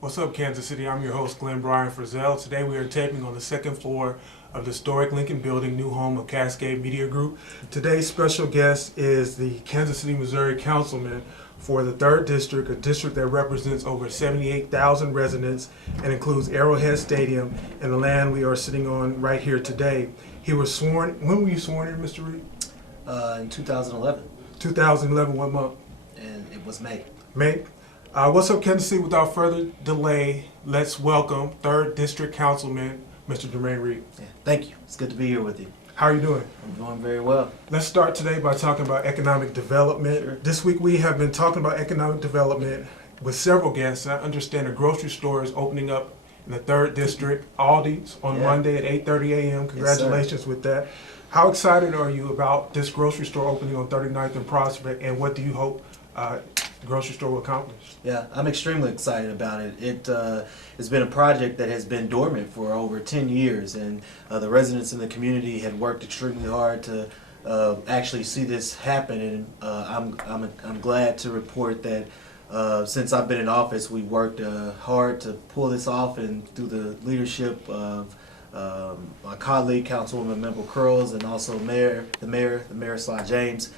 What's up, Kansas City? I'm your host, Bryan Frizell. Today we are taping on the second floor of the historic Lincoln Building, new home of Cascade Media Group. Today's special guest is the Kansas City, Missouri Councilman for the 3rd District, a district that represents over 78,000 residents and includes Arrowhead Stadium and the land we are sitting on right here today. He was sworn, when were you sworn in, Mr. Reed? In 2011. 2011, what month? And it was May. May? What's up, Kansas City? Without further delay, let's welcome 3rd District Councilman, Mr. Jermaine Reed. Yeah, thank you. It's good to be here with you. How are you doing? I'm doing very well. Let's start today by talking about economic development. Sure. This week we have been talking about economic development with several guests. I understand a grocery store is opening up in the 3rd District, Aldi's, on Monday at 8:30 a.m. Congratulations with that. How excited are you about this grocery store opening on 39th and Prospect, and what do you hope the grocery store will accomplish? Yeah, I'm extremely excited about it. It's been a project that has been dormant for over 10 years, and the residents in the community had worked extremely hard to actually see this happen. And I'm glad to report that since I've been in office, we worked hard to pull this off, and through the leadership of my colleague, Councilwoman Member Curls, and also the Mayor Sly James.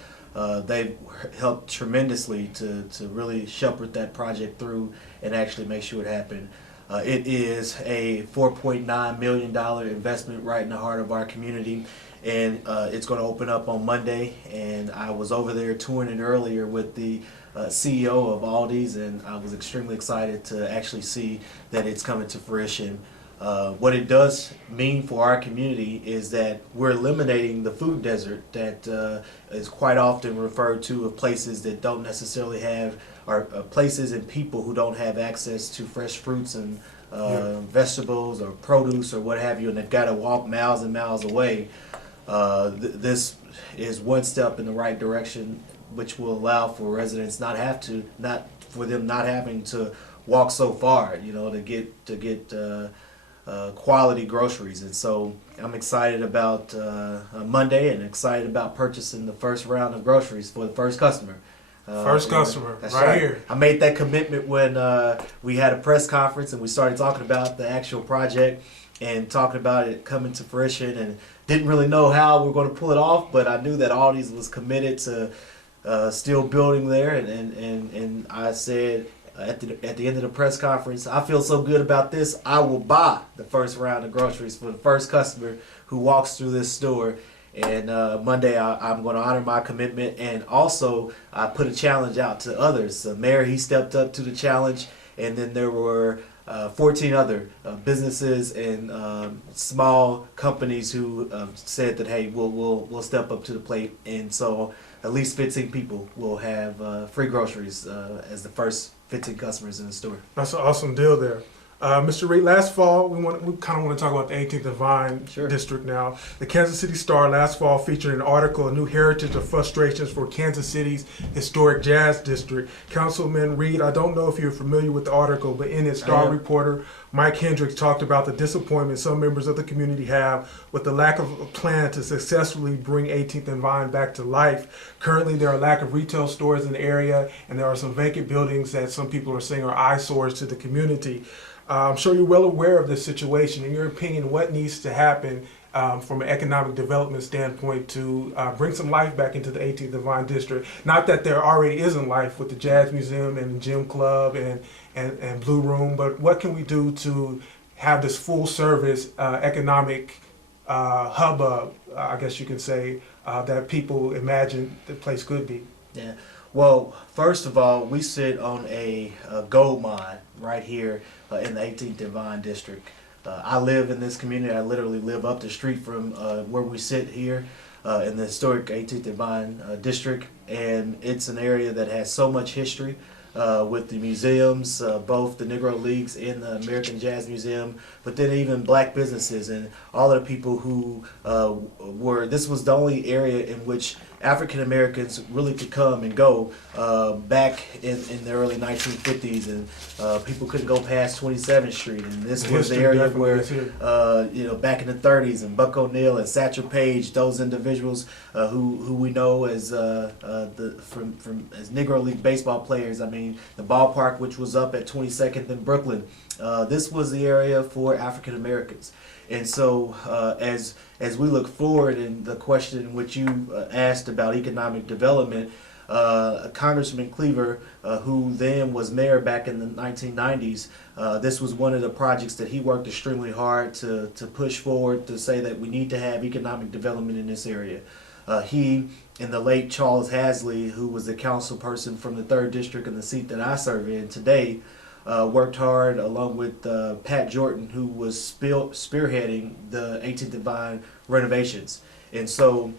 They've helped tremendously to really shepherd that project through and actually make sure it happened. It is a $4.9 million investment right in the heart of our community, and it's going to open up on Monday. And I was over there touring it earlier with the CEO of Aldi's, and I was extremely excited to actually see that it's coming to fruition. What it does mean for our community is that we're eliminating the food desert that is quite often referred to of places that don't necessarily have, or places and people who don't have access to fresh fruits and vegetables or produce or what have you, and they've got to walk miles and miles away. This is one step in the right direction, which will allow for residents not having to walk so far, to get quality groceries. And so I'm excited about Monday, and excited about purchasing the first round of groceries for the first customer. First customer, that's right here. I made that commitment when we had a press conference and we started talking about the actual project and talking about it coming to fruition, and didn't really know how we were going to pull it off, but I knew that Aldi's was committed to still building there, and I said, at the end of the press conference, I feel so good about this, I will buy the first round of groceries for the first customer who walks through this store. And Monday I'm going to honor my commitment, and also I put a challenge out to others. The mayor, he stepped up to the challenge, and then there were 14 other businesses and small companies who said that, hey, we'll step up to the plate. And so at least 15 people will have free groceries as the first 15 customers in the store. That's an awesome deal there. Mr. Reed, last fall, we kind of want to talk about the 18th and Vine District now. The Kansas City Star last fall featured an article, A New Heritage of Frustrations for Kansas City's Historic Jazz District. Councilman Reed, I don't know if you're familiar with the article, but in it, Star reporter Mike Hendricks talked about the disappointment some members of the community have with the lack of a plan to successfully bring 18th and Vine back to life. Currently, there are a lack of retail stores in the area, and there are some vacant buildings that some people are saying are eyesores to the community. I'm sure you're well aware of this situation. In your opinion, what needs to happen from an economic development standpoint to bring some life back into the 18th and Vine District? Not that there already isn't life with the Jazz Museum and the Gym Club and Blue Room, but what can we do to have this full service economic hubbub, I guess you can say, that people imagine the place could be? Yeah. Well, first of all, we sit on a gold mine right here in the 18th and Vine District. I live in this community. I literally live up the street from where we sit here in the historic 18th and Vine District, and it's an area that has so much history with the museums, both the Negro Leagues and the American Jazz Museum, but then even black businesses and all of the people who this was the only area in which African Americans really could come and go back in the early 1950s, and people couldn't go past 27th Street, and this was the area where back in the 30s, and Buck O'Neill and Satchel Paige, those individuals who we know as as Negro League baseball players. I mean, the ballpark, which was up at 22nd in Brooklyn, this was the area for African Americans. And so as we look forward, and the question which you asked about economic development, Congressman Cleaver, who then was mayor back in the 1990s, this was one of the projects that he worked extremely hard to push forward, to say that we need to have economic development in this area. He and the late Charles Hasley, who was the council person from the 3rd District and the seat that I serve in today, worked hard along with Pat Jordan, who was spearheading the 18th and Vine renovations. And so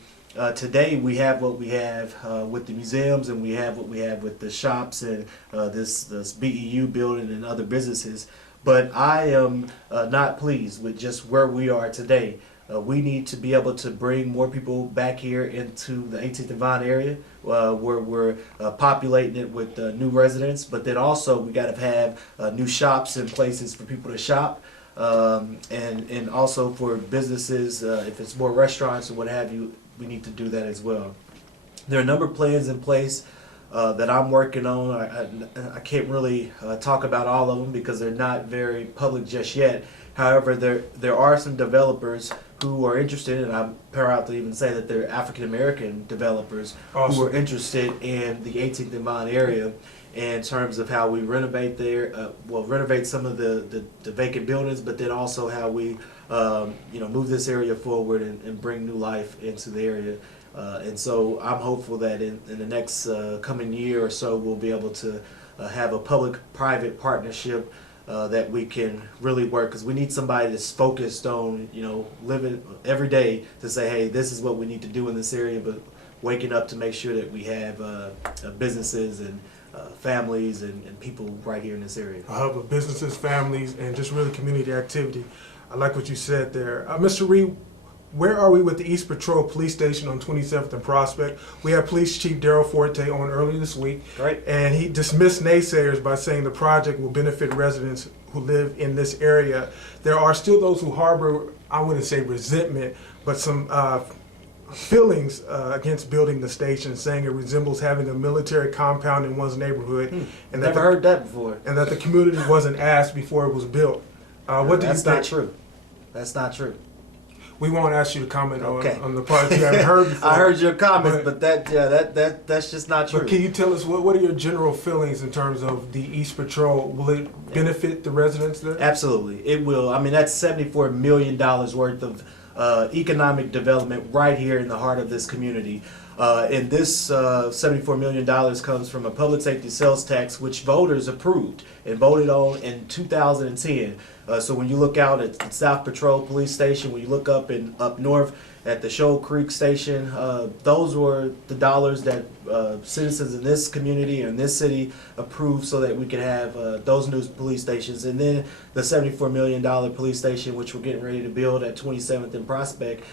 today we have what we have with the museums, and we have what we have with the shops and this BEU building and other businesses. But I am not pleased with just where we are today. We need to be able to bring more people back here into the 18th and Vine area, where we're populating it with new residents. But then also we got to have new shops and places for people to shop, and also for businesses. If it's more restaurants or what have you, we need to do that as well. There are a number of plans in place that I'm working on. I can't really talk about all of them because they're not very public just yet. However, there are some developers who are interested, and I'm proud to even say that they're African American developers who are interested in the 18th and Vine area in terms of how we renovate there, renovate some of the vacant buildings, but then also how we move this area forward and bring new life into the area. And so I'm hopeful that in the next coming year or so, we'll be able to have a public-private partnership that we can really work, because we need somebody that's focused on, living every day to say, hey, this is what we need to do in this area, but waking up to make sure that we have businesses and families and people right here in this area. I hope businesses, families, and just really community activity. I like what you said there. Mr. Reed, where are we with the East Patrol Police Station on 27th and Prospect? We had Police Chief Daryl Forte on earlier this week, right, and he dismissed naysayers by saying the project will benefit residents who live in this area. There are still those who harbor, I wouldn't say resentment, but some feelings against building the station, saying it resembles having a military compound in one's neighborhood, and never heard that before, and that the community wasn't asked before it was built. What do you think? That's not true. That's not true. We won't ask you to comment okay. on the part you haven't heard before. I heard your comments, but that's just not true. But can you tell us what are your general feelings in terms of the East Patrol? Will it benefit the residents there? Absolutely, it will. I mean, that's $74 million worth of economic development right here in the heart of this community. And this $74 million comes from a public safety sales tax, which voters approved and voted on in 2010. So when you look out at the South Patrol Police Station, when you look up north at the Shoal Creek Station, those were the dollars that citizens in this community and this city approved so that we could have those new police stations. And then the $74 million police station, which we're getting ready to build at 27th and Prospect,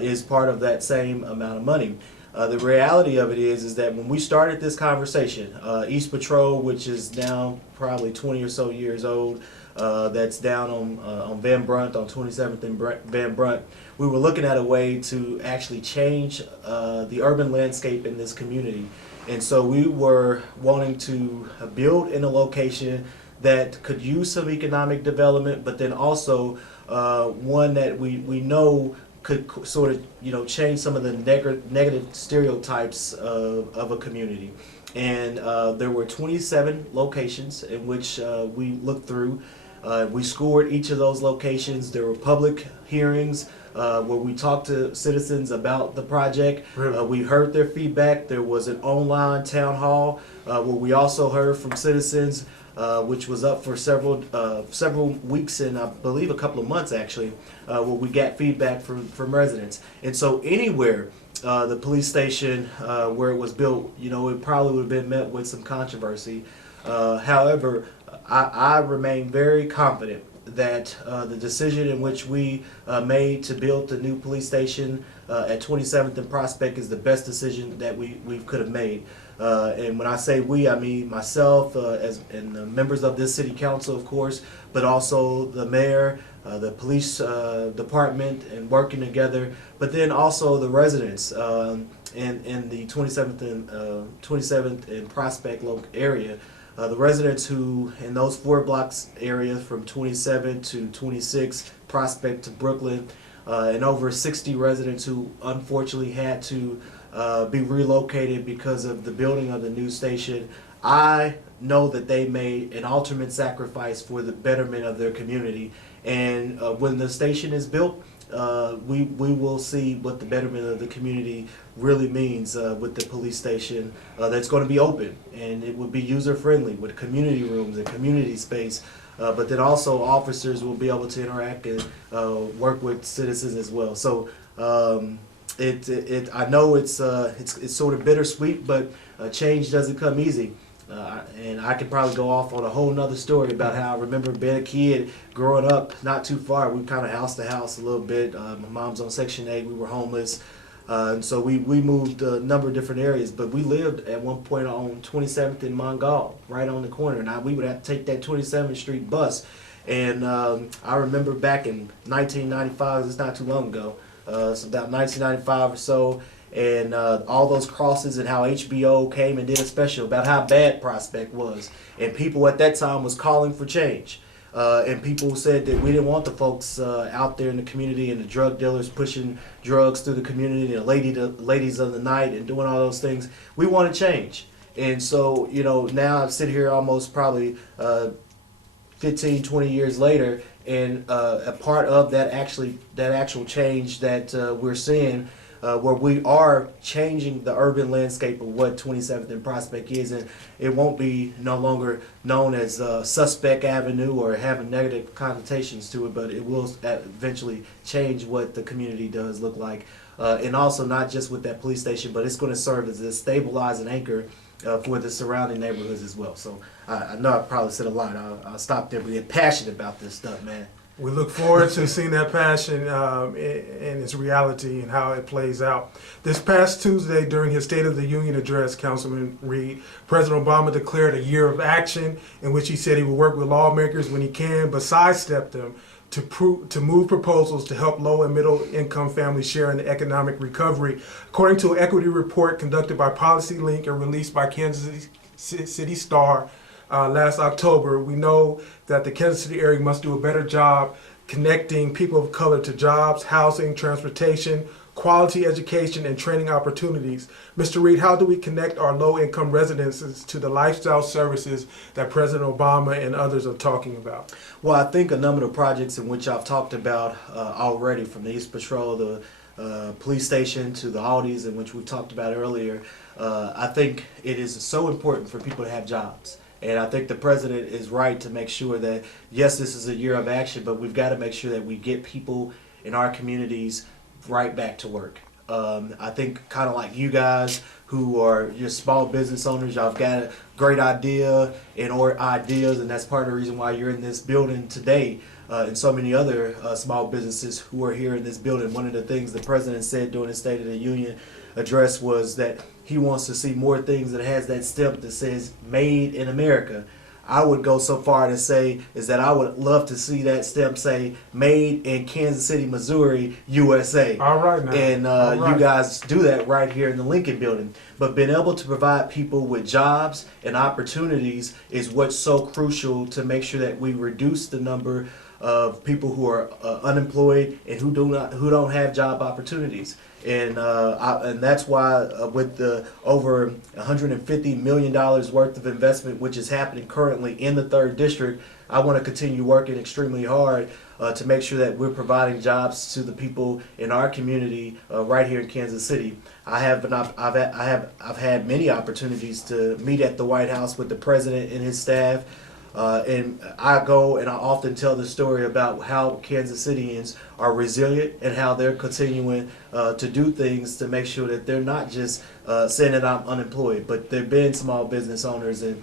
is part of that same amount of money. The reality of it is that when we started this conversation, East Patrol, which is now probably 20 or so years old, that's down on Van Brunt, on 27th and Van Brunt, we were looking at a way to actually change the urban landscape in this community. And so we were wanting to build in a location that could use some economic development, but then also one that we know could sort of change some of the negative stereotypes of a community. And there were 27 locations in which we looked through. We scored each of those locations. There were public hearings where we talked to citizens about the project. Really? We heard their feedback. There was an online town hall where we also heard from citizens, which was up for several weeks and I believe a couple of months actually, where we got feedback from residents. And so anywhere the police station where it was built, it probably would have been met with some controversy. However, I remain very confident that the decision in which we made to build the new police station at 27th and Prospect is the best decision that we could have made. And when I say we, I mean myself and the members of this city council, of course, but also the mayor, the police department, and working together, but then also the residents in the 27th and Prospect area. The residents who in those 4 blocks areas from 27 to 26, Prospect to Brooklyn, and over 60 residents who unfortunately had to be relocated because of the building of the new station. I know that they made an ultimate sacrifice for the betterment of their community, and when the station is built, we will see what the betterment of the community really means with the police station that's going to be open, and it will be user friendly with community rooms and community space, but then also officers will be able to interact and work with citizens as well. So I know it's sort of bittersweet, but change doesn't come easy. And I could probably go off on a whole nother story about how I remember being a kid growing up not too far. We kind of house to house a little bit. My mom's on Section 8. We were homeless. And so we moved a number of different areas. But we lived at one point on 27th and Mongol, right on the corner. And we would have to take that 27th Street bus. And I remember back in 1995, it's not too long ago, it's about 1995 or so, and all those crosses and how HBO came and did a special about how bad Prospect was. And people at that time was calling for change. And people said that we didn't want the folks out there in the community and the drug dealers pushing drugs through the community and the ladies of the night and doing all those things. We want to change. And so, now I sit here almost probably 15, 20 years later, and a part of that actual change that we're seeing, where we are changing the urban landscape of what 27th and Prospect is, and it won't be no longer known as Suspect Avenue or having negative connotations to it, but it will eventually change what the community does look like. And also not just with that police station, but it's going to serve as a stabilizing anchor for the surrounding neighborhoods as well. So I know I probably said a lot. I'll stop there, but get passionate about this stuff, man. We look forward to seeing that passion in its reality and how it plays out. This past Tuesday, during his State of the Union address, Councilman Reed, President Obama declared a year of action in which he said he would work with lawmakers when he can, but sidestepped them to move proposals to help low and middle income families share in the economic recovery. According to an equity report conducted by Policy Link and released by Kansas City Star last October, we know that the Kansas City area must do a better job connecting people of color to jobs, housing, transportation, quality education, and training opportunities. Mr. Reed, how do we connect our low-income residences to the lifestyle services that President Obama and others are talking about? Well, I think a number of projects in which I've talked about already, from the East Patrol, the police station, to the Aldis, in which we talked about earlier, I think it is so important for people to have jobs. And I think the president is right to make sure that, yes, this is a year of action, but we've got to make sure that we get people in our communities right back to work. I think kind of like you guys who are just small business owners, y'all have got a great idea or ideas, and that's part of the reason why you're in this building today, and so many other small businesses who are here in this building. One of the things the president said during his State of the Union address was that he wants to see more things that has that stamp that says "Made in America." I would go so far to say is that I would love to see that stamp say "Made in Kansas City, Missouri, USA." All right, now. And All right. You guys do that right here in the Lincoln Building. But being able to provide people with jobs and opportunities is what's so crucial to make sure that we reduce the number of people who are unemployed and who don't have job opportunities. And that's why with the over $150 million worth of investment, which is happening currently in the 3rd District, I want to continue working extremely hard to make sure that we're providing jobs to the people in our community right here in Kansas City. I've had many opportunities to meet at the White House with the president and his staff, And I go and I often tell the story about how Kansas Cityans are resilient and how they're continuing to do things to make sure that they're not just saying that I'm unemployed, but they're being small business owners and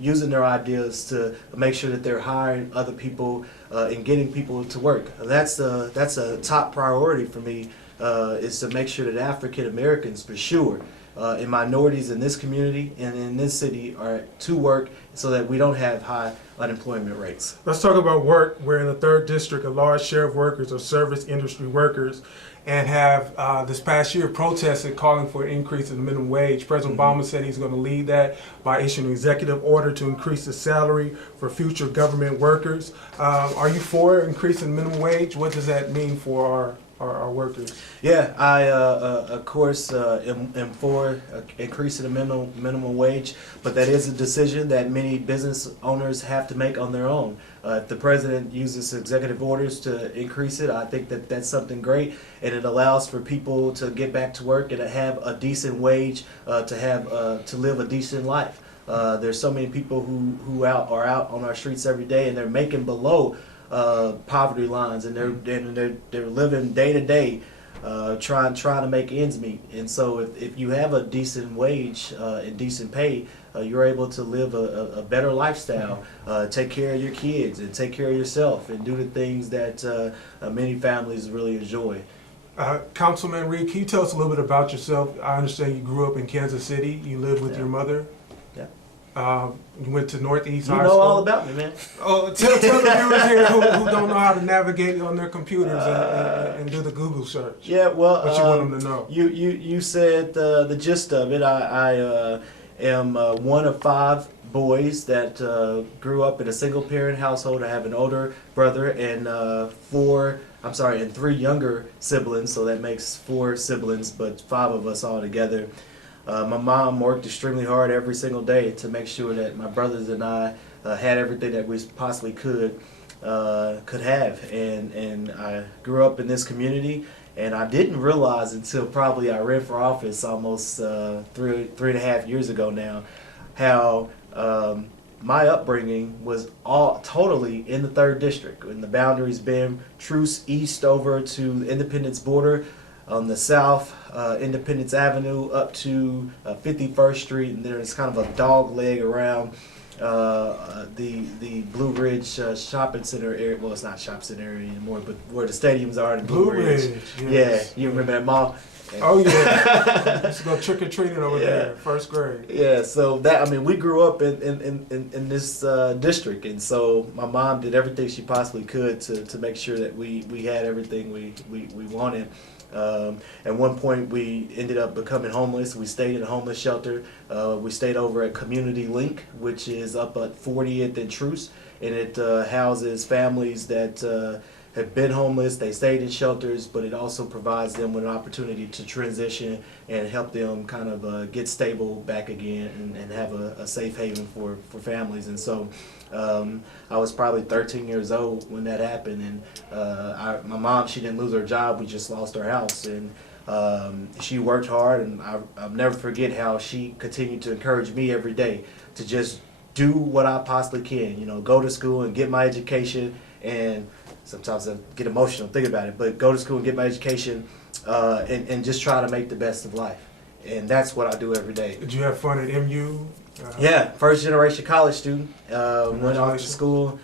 using their ideas to make sure that they're hiring other people and getting people to work. That's a top priority for me, is to make sure that African Americans, for sure, and minorities in this community and in this city are to work so that we don't have high unemployment rates. Let's talk about work. We're in the 3rd District. A large share of workers are service industry workers and have this past year protested calling for an increase in the minimum wage. President Obama said he's going to lead that by issuing an executive order to increase the salary for future government workers. Are you for increasing the minimum wage? What does that mean for our workers? Yeah, I of course am for increasing the minimum wage, but that is a decision that many business owners have to make on their own. If the president uses executive orders to increase it, I think that that's something great, and it allows for people to get back to work and to have a decent wage, to live a decent life. There's so many people who are out on our streets every day, and they're making below poverty lines, and they're living day to day, trying to make ends meet. And so if you have a decent wage and decent pay, you're able to live a better lifestyle, take care of your kids and take care of yourself and do the things that many families really enjoy. Councilman Reed, can you tell us a little bit about yourself? I understand you grew up in Kansas City. You lived with your mother. You went to Northeast High School. You know all about me, man. Oh, tell the viewers here who don't know how to navigate on their computers and do the Google search. Yeah, well, what you want them to know. You said the gist of it. I am one of 5 boys that grew up in a single parent household. I have an older brother and 3 younger siblings, so that makes 4 siblings, but 5 of us all together. My mom worked extremely hard every single day to make sure that my brothers and I had everything that we possibly could have, and I grew up in this community, and I didn't realize until probably I ran for office almost 3.5 years ago now, how my upbringing was all totally in the 3rd District, and the boundaries being Truce East over to the Independence border, on the south, Independence Avenue up to 51st Street, and there's kind of a dog leg around the Blue Ridge shopping center area. Well, it's not shopping center area anymore, but where the stadiums are in Blue Ridge. Yes. Yeah, you remember that mall? Oh yeah, let's go trick or treating over there, 1st grade. Yeah, so that, I mean, we grew up in this district, and so my mom did everything she possibly could to make sure that we had everything we wanted. At one point, we ended up becoming homeless. We stayed in a homeless shelter. We stayed over at Community Link, which is up at 40th and Truce, and it houses families that have been homeless. They stayed in shelters, but it also provides them with an opportunity to transition and help them kind of get stable back again and have a safe haven for families. And so I was probably 13 years old when that happened, and my mom, she didn't lose her job. We just lost our house, and she worked hard, and I'll never forget how she continued to encourage me every day to just do what I possibly can, you know, go to school and get my education. And sometimes I get emotional thinking about it, but go to school and get my education and just try to make the best of life. And that's what I do every day. Did you have fun at MU? Yeah, 1st generation college student. Went off to school,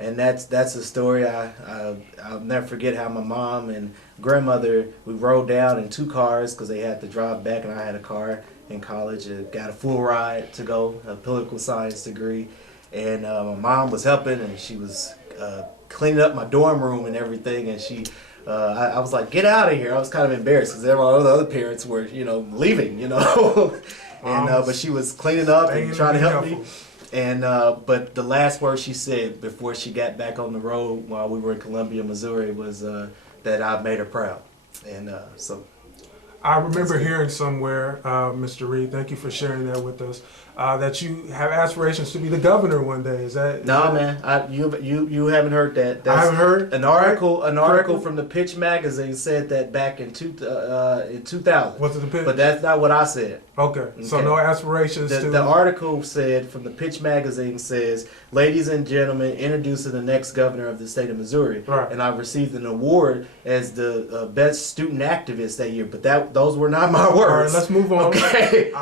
and that's a story I'll never forget. How my mom and grandmother, we rode down in 2 cars because they had to drive back, and I had a car in college and got a full ride to go, a political science degree. And my mom was helping, and she was cleaning up my dorm room and everything, and I was like, get out of here. I was kind of embarrassed because all the other parents were, leaving, and but she was cleaning up and trying to help me. And but the last word she said before she got back on the road while we were in Columbia, Missouri, was that I made her proud. And so I remember hearing somewhere, Mr. Reed, thank you for sharing that with us, that you have aspirations to be the governor one day. Is that? No, man, you haven't heard that. I haven't heard. An article Correct. from the Pitch magazine said that back in 2000. What's the pitch? But that's not what I said. Okay. So Okay. no aspirations to. The article said from the Pitch magazine says, "Ladies and gentlemen, introducing the next governor of the state of Missouri." Right. And I received an award as the best student activist that year. But those were not my words. All right, let's move on. Okay.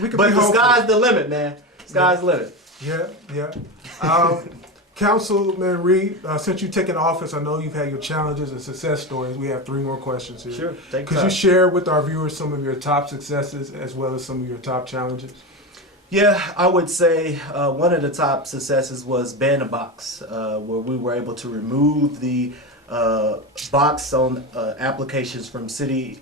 We can But be the hopeful. sky's the limit, man. Sky's the limit. Yeah. Councilman Reed, since you've taken office, I know you've had your challenges and success stories. We have 3 more questions here. Sure. Take Could time. you share with our viewers some of your top successes as well as some of your top challenges? Yeah, I would say one of the top successes was Ban a Box, where we were able to remove the box on applications from city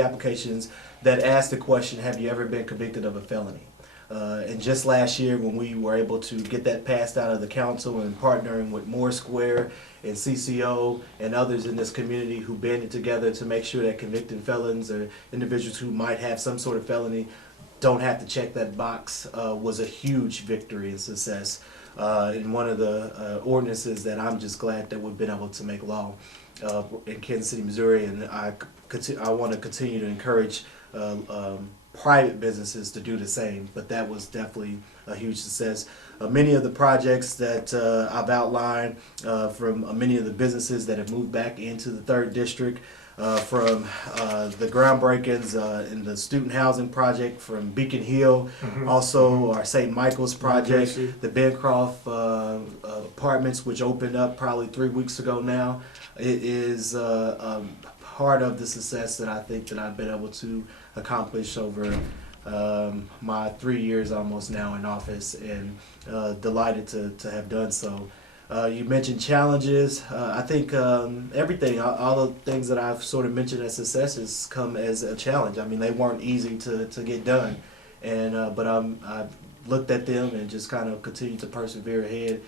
applications that asked the question, "Have you ever been convicted of a felony?" And just last year, when we were able to get that passed out of the council and partnering with Moore Square and CCO and others in this community who banded together to make sure that convicted felons or individuals who might have some sort of felony don't have to check that box, was a huge victory and success. In one of the ordinances that I'm just glad that we've been able to make law in Kansas City, Missouri, and I want to continue to encourage private businesses to do the same, but that was definitely a huge success. Many of the projects that I've outlined from many of the businesses that have moved back into the 3rd District, from the groundbreakings in the student housing project from Beacon Hill, also our St. Michael's project, the Bencroft apartments, which opened up probably 3 weeks ago now. It is part of the success that I think that I've been able to accomplish over my 3 years almost now in office, and delighted to have done so. You mentioned challenges. I think everything, all the things that I've sort of mentioned as successes come as a challenge. I mean, they weren't easy to get done, and but I've looked at them and just kind of continued to persevere ahead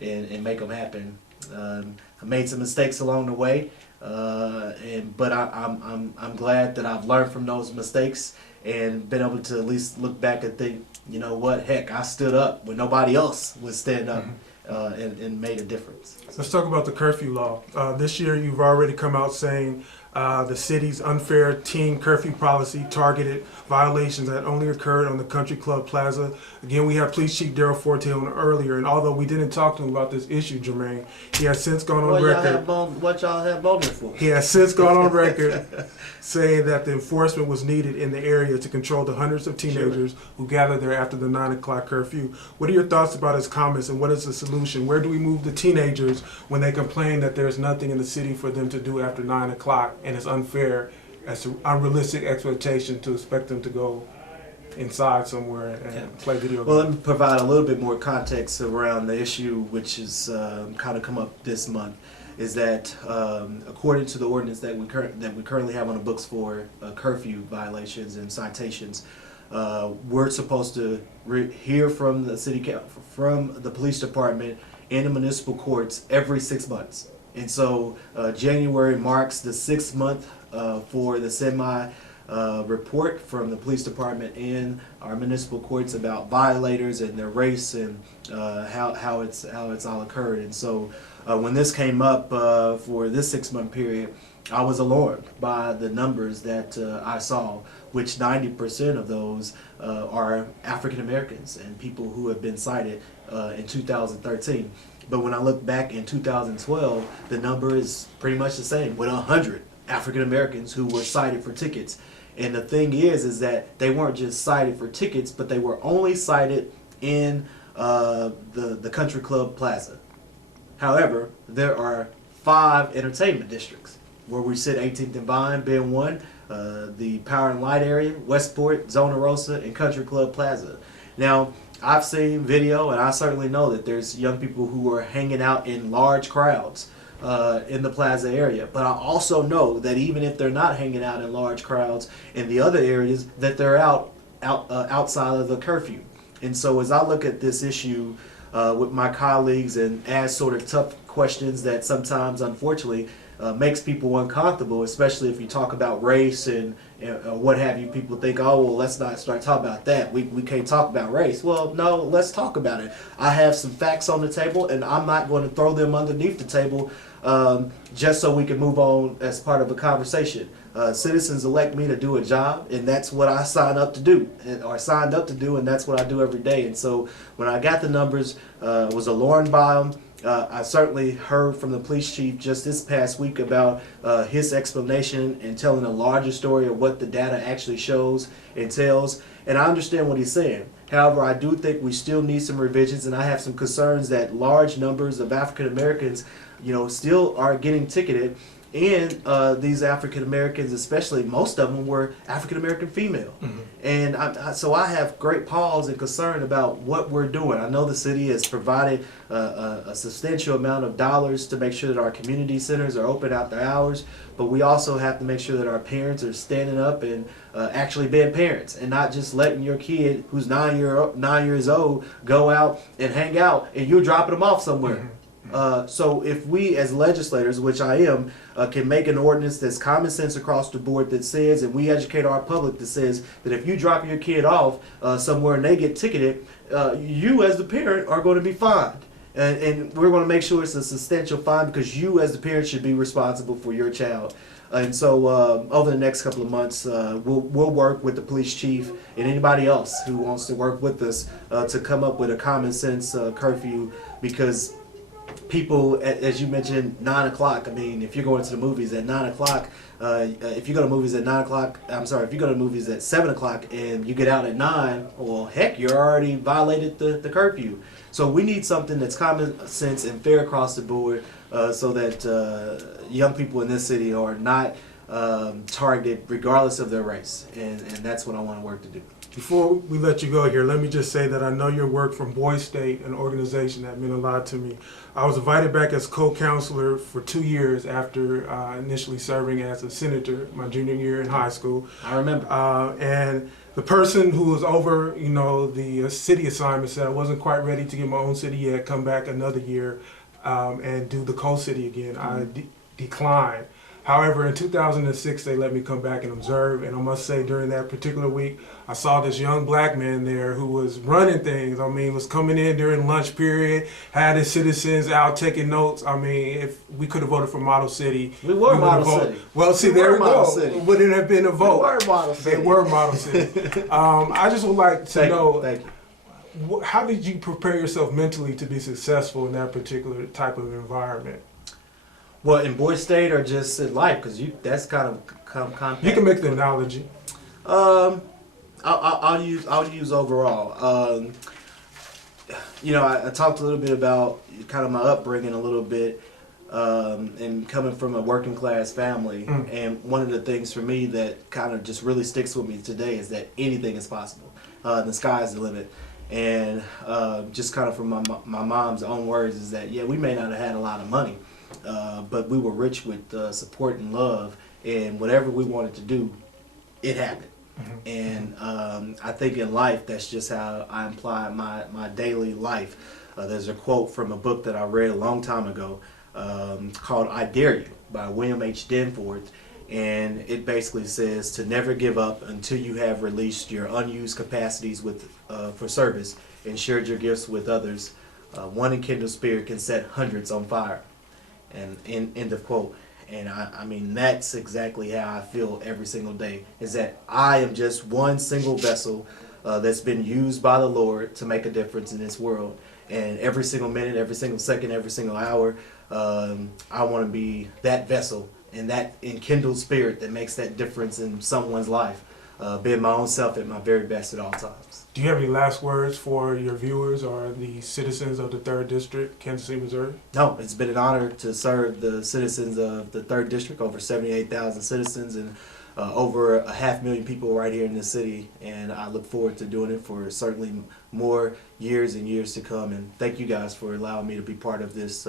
and make them happen. I made some mistakes along the way, but I'm glad that I've learned from those mistakes and been able to at least look back and think, you know what, heck, I stood up when nobody else would stand up. And made a difference. Let's talk about the curfew law. This year, you've already come out saying the city's unfair teen curfew policy targeted violations that only occurred on the Country Club Plaza. Again, we had Police Chief Daryl Forte on earlier, and although we didn't talk to him about this issue, Jermaine, he has since gone on record. What y'all have voted for? He has since gone on record saying that the enforcement was needed in the area to control the hundreds of teenagers who gathered there after the 9 o'clock curfew. What are your thoughts about his comments, and what is the solution? Where do we move the teenagers when they complain that there's nothing in the city for them to do after 9 o'clock, and it's unfair, as an unrealistic expectation to expect them to go inside somewhere and play video games? Well, let me provide a little bit more context around the issue, which has kind of come up this month. Is that according to the ordinance that we currently have on the books for curfew violations and citations, we're supposed to hear from the from the police department in the municipal courts every 6 months. And so January marks the 6th month for the semi report from the police department in our municipal courts about violators and their race and how it's all occurred. And so when this came up for this 6-month period, I was alarmed by the numbers that I saw, which 90% of those are African Americans and people who have been cited in 2013. But when I look back in 2012, the number is pretty much the same, with 100 African Americans who were cited for tickets. And the thing is that they weren't just cited for tickets, but they were only cited in the Country Club Plaza. However, there are 5 entertainment districts where we sit 18th and Vine, being one, the Power and Light area, Westport, Zona Rosa, and Country Club Plaza. Now, I've seen video, and I certainly know that there's young people who are hanging out in large crowds in the plaza area. But I also know that even if they're not hanging out in large crowds in the other areas, that they're outside of the curfew. And so as I look at this issue with my colleagues and ask sort of tough questions that sometimes, unfortunately, makes people uncomfortable, especially if you talk about race and what have you. People think, oh, well, let's not start talking about that. We can't talk about race. Well, no, let's talk about it. I have some facts on the table, and I'm not going to throw them underneath the table just so we can move on as part of a conversation. Citizens elect me to do a job, and that's what I signed up to do, and that's what I do every day. And so when I got the numbers, it was alarmed by them. I certainly heard from the police chief just this past week about his explanation and telling a larger story of what the data actually shows and tells. And I understand what he's saying. However, I do think we still need some revisions, and I have some concerns that large numbers of African Americans, still are getting ticketed. And these African Americans, especially, most of them were African American female. Mm-hmm. And so I have great pause and concern about what we're doing. I know the city has provided a substantial amount of dollars to make sure that our community centers are open out their hours, but we also have to make sure that our parents are standing up and actually being parents, and not just letting your kid who's 9 years old go out and hang out and you're dropping them off somewhere. Mm-hmm. So if we as legislators, which I am, can make an ordinance that's common sense across the board that says, and we educate our public that says that if you drop your kid off somewhere and they get ticketed, you as the parent are going to be fined. And we're going to make sure it's a substantial fine, because you as the parent should be responsible for your child. And so over the next couple of months, we'll work with the police chief and anybody else who wants to work with us to come up with a common sense curfew, because people, as you mentioned, 9 o'clock. I mean, if you're going to the movies at 9 o'clock, if you go to movies at 9 o'clock, if you go to movies at 7 o'clock and you get out at 9, well, heck, you're already violated the curfew. So we need something that's common sense and fair across the board, so that young people in this city are not targeted regardless of their race. And that's what I want to work to do. Before we let you go here, let me just say that I know your work from Boy State, an organization that meant a lot to me. I was invited back as co-counselor for 2 years after initially serving as a senator my junior year in high school. I remember. And the person who was over, the city assignment said I wasn't quite ready to get my own city yet, come back another year and do the co-city again. Mm-hmm. I declined. However, in 2006, they let me come back and observe, and I must say during that particular week, I saw this young black man there who was running things. I mean, was coming in during lunch period, had his citizens out taking notes. I mean, if we could have voted for Model City. We were Model City. Well, see, there we go. City. Wouldn't have been a vote. We were Model City. They were Model City. I just would like to know, Thank you. How did you prepare yourself mentally to be successful in that particular type of environment? Well, in Boy State or just in life, because that's kind of compact. You can make the analogy. I'll use overall. I talked a little bit about kind of my upbringing a little bit, and coming from a working class family. Mm. And one of the things for me that kind of just really sticks with me today is that anything is possible. The sky is the limit. And just kind of from my mom's own words is that, yeah, we may not have had a lot of money, but we were rich with support and love, and whatever we wanted to do, it happened. Mm-hmm. And I think in life, that's just how I imply my daily life. There's a quote from a book that I read a long time ago called I Dare You by William H. Danforth. And it basically says to never give up until you have released your unused capacities for service and shared your gifts with others. One enkindled spirit can set hundreds on fire. And end of quote. And I mean, that's exactly how I feel every single day, is that I am just one single vessel that's been used by the Lord to make a difference in this world. And every single minute, every single second, every single hour, I want to be that vessel and that enkindled spirit that makes that difference in someone's life, being my own self at my very best at all times. Do you have any last words for your viewers or the citizens of the 3rd District, Kansas City, Missouri? No, it's been an honor to serve the citizens of the 3rd District, over 78,000 citizens, and over 500,000 people right here in this city. And I look forward to doing it for certainly more years and years to come. And thank you guys for allowing me to be part of this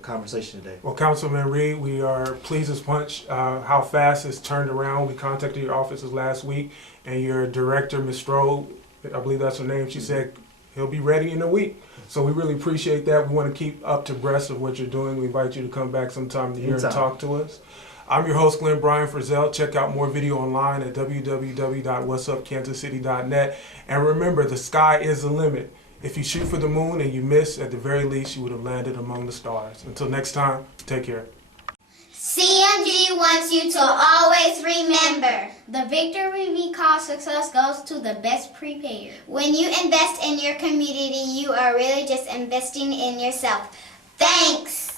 conversation today. Well, Councilman Reed, we are pleased as punch how fast it's turned around. We contacted your offices last week, and your director, Ms. Stroh, I believe that's her name, she said He'll be ready in a week. So we really appreciate that. We want to keep up to breast of what you're doing. We invite you to come back sometime to hear and talk to us. I'm your host, Bryan Frizell. Check out more video online at www.whatsupkansascity.net. And remember, the sky is the limit. If you shoot for the moon and you miss, at the very least, you would have landed among the stars. Until next time, take care. CMG wants you to always remember, the victory we call success goes to the best prepared. When you invest in your community, you are really just investing in yourself. Thanks.